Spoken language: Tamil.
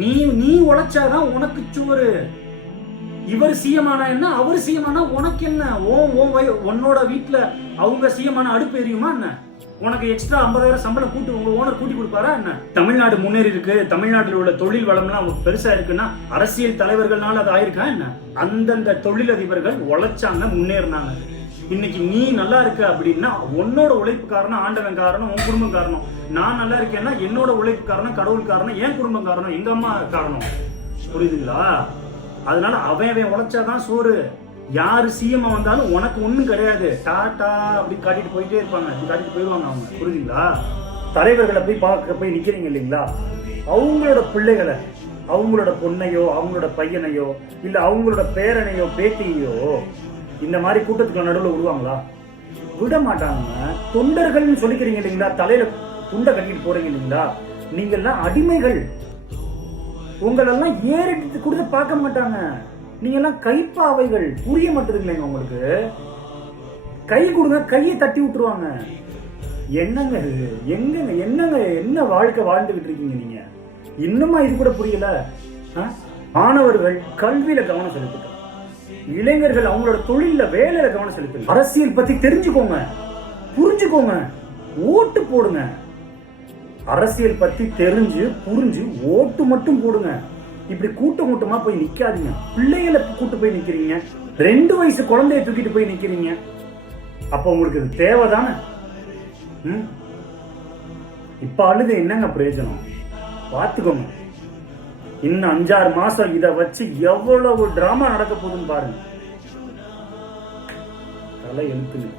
நீ நீ உழைச்சாதான் உனக்கு சோறு. இவர் சிஎமானா என்ன, அவர் சிஎமானா உனக்கு என்ன? உன்னோட வீட்டுல அவங்க சிஎமான அடுப்பு எரியுமா என்ன? உனக்கு எக்ஸ்ட்ரா 50,000 சம்பளம் கூட்டி உங்க ஓனர் கூட்டி கொடுப்பாரா என்ன? தமிழ்நாடு முன்னேறி இருக்கு, தமிழ்நாட்டில் உள்ள தொழில் வளம்லாம் பெருசா இருக்குன்னா அரசியல் தலைவர்கள்னால அது ஆயிருக்கா என்ன? அந்தந்த தொழிலதிபர்கள் உழைச்சாங்க, முன்னேறினாங்க. இன்னைக்கு நீ நல்லா இருக்க அப்படின்னா உன்னோட உழைப்பு காரணம், ஆண்டவன் காரணம், உன் குடும்பம் காரணம். நான் நல்லா இருக்கேன்னா என்னோட உழைப்பு காரணம், கடவுள் காரணம், என் குடும்பம் காரணம், எங்க அம்மா காரணம். புரியுதுங்களா? அதனால அவன் உழைச்சாதான் சோறு. யாரு சிஎம் வந்தாலும் உனக்கு ஒண்ணும் கிடையாது. டாடா அப்படி காட்டிட்டு போயிட்டே இருப்பாங்க, அப்படி காட்டிட்டு போயிடுவாங்க அவங்க. புரியுதுங்களா? தலைவர்களை போய் பார்க்க போய் நிக்கிறீங்க இல்லைங்களா, அவங்களோட பிள்ளைகளை, அவங்களோட பொண்ணையோ அவங்களோட பையனையோ இல்ல அவங்களோட பேரனையோ பேத்தியோ இந்த மாதிரி கூட்டத்துக்கு நடுவில் விடுவாங்களா? விட மாட்டாங்க. தொண்டர்கள்னு சொல்லிக்கிறீங்க இல்லைங்களா, தலையில துண்டை கட்டிட்டு போறீங்க இல்லைங்களா, நீங்க எல்லாம் அடிமைகள். உங்களெல்லாம் ஏறிட்டு கொடுத்து பார்க்க மாட்டாங்க. நீங்க எல்லாம் கைப்பாவைகள். புரிய மாட்டேங்குதுங்களேங்க உங்களுக்கு? கை கொடுங்க, கையை தட்டி விட்டுருவாங்க. என்னங்க எங்கங்க என்னங்க என்ன வாழ்க்கை வாழ்ந்துகிட்டு இருக்கீங்க நீங்க? இன்னுமா இது கூட புரியல? மாணவர்கள் கல்வியில கவனம் செலுத்துங்க, இளைஞர்கள் அவங்களோட தொழில வேலையில கவனம் செலுத்துங்க. அரசியல் பத்தி தெரிஞ்சுக்கோங்க, புரிஞ்சுக்கோங்க, ஓட்டு போடுங்க. அரசியல் பத்தி தெரிஞ்சு புரிஞ்சு ஓட்டு மட்டும் போடுங்க. இப்படி கூட்டமா போய் நிக்காதீங்க. பிள்ளைகளை கூட்டு போய் நிக்கிறீங்க, 2 வயசு குழந்தைய தூக்கிட்டு போய் நிக்கிறீங்க. அப்ப உங்களுக்கு இது தேவைதானே? இப்ப அழுது என்னங்க பிரயோஜனம்? பாத்துக்கோங்க. இன்னும் 5-6 மாசம் இத வச்சு எவ்வளவு டிராமா நடக்க போகுதுன்னு பாருங்க. தலை எழுத்துங்க.